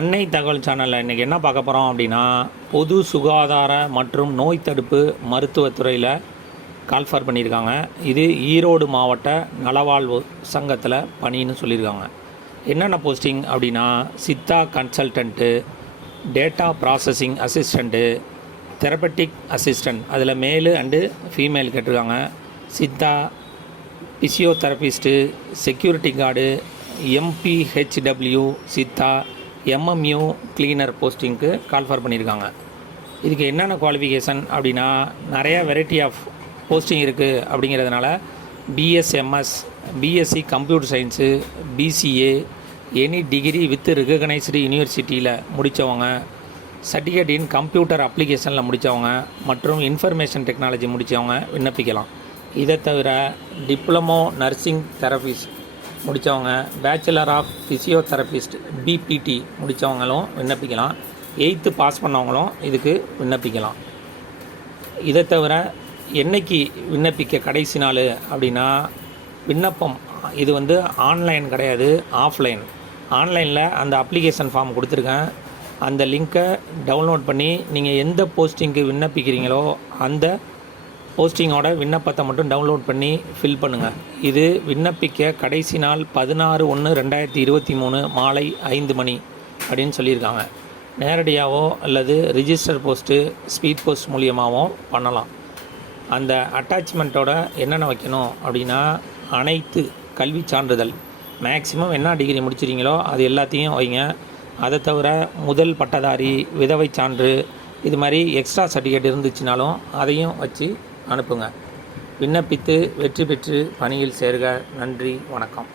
அன்னை தகவல் சேனலில் இன்றைக்கி என்ன பார்க்க போகிறோம் அப்படின்னா, பொது சுகாதார மற்றும் நோய் தடுப்பு மருத்துவத்துறையில் கால்ஃபர் பண்ணியிருக்காங்க. இது ஈரோடு மாவட்ட நலவாழ்வு சங்கத்தில் பணின்னு சொல்லியிருக்காங்க. என்னென்ன போஸ்டிங் அப்படின்னா, Siddha consultant, data processing assistant, therapeutic assistant, அதில் மேலு அண்டு ஃபீமேல் கேட்டிருக்காங்க. Siddha, physiotherapist, security guard, MPHW Siddha, MMU cleaner போஸ்டிங்க்கு கால்ஃபர் பண்ணியிருக்காங்க. இதுக்கு என்னென்ன குவாலிஃபிகேஷன் அப்படின்னா, நிறையா வெரைட்டி ஆஃப் போஸ்டிங் இருக்குது அப்படிங்கிறதுனால BSMS, BSc computer science, BCA, any degree with recognised யூனிவர்சிட்டியில் முடித்தவங்க, சர்டிஃபிகேட் இன் கம்ப்யூட்டர் அப்ளிகேஷனில் முடித்தவங்க மற்றும் இன்ஃபர்மேஷன் டெக்னாலஜி முடித்தவங்க விண்ணப்பிக்கலாம். இதை தவிர டிப்ளமோ நர்சிங் தெரபிஸ்ட் முடித்தவங்க, பேச்சுலர் ஆஃப் ஃபிசியோதெரபிஸ்ட் பிபிடி முடித்தவங்களும் விண்ணப்பிக்கலாம். 8th பாஸ் பண்ணவங்களும் இதுக்கு விண்ணப்பிக்கலாம். இதை தவிர என்றைக்கு விண்ணப்பிக்க கடைசி நாள் அப்படின்னா, விண்ணப்பம் இது ஆன்லைன் கிடையாது, ஆஃப்லைன். ஆன்லைனில் அந்த அப்ளிகேஷன் ஃபார்ம் கொடுத்துருக்கேன். அந்த லிங்க்கை டவுன்லோட் பண்ணி நீங்கள் எந்த போஸ்டிங்க்கு விண்ணப்பிக்கிறீங்களோ அந்த போஸ்டிங்கோட விண்ணப்பத்தை மட்டும் டவுன்லோட் பண்ணி ஃபில் பண்ணுங்கள். இது விண்ணப்பிக்க கடைசி நாள் 16/1/2023 மாலை 5 மணி அப்படின்னு சொல்லியிருக்காங்க. நேரடியாகவோ அல்லது ரிஜிஸ்டர் போஸ்ட்டு, ஸ்பீட் போஸ்ட் மூலியமாகவும் பண்ணலாம். அந்த அட்டாச்மெண்ட்டோட என்னென்ன வைக்கணும் அப்படின்னா, அனைத்து கல்வி சான்றிதழ், மேக்ஸிமம் என்ன டிகிரி முடிச்சிருக்கீங்களோ அது எல்லாத்தையும் வைங்க. அதை தவிர முதல் பட்டதாரி, விதவை சான்று, இது மாதிரி எக்ஸ்ட்ரா சர்டிஃபிகேட் இருந்துச்சுனாலும் அதையும் வச்சு அனுப்புங்க. விண்ணப்பித்து வெற்றி பெற்று பணியில் சேர்க. நன்றி, வணக்கம்.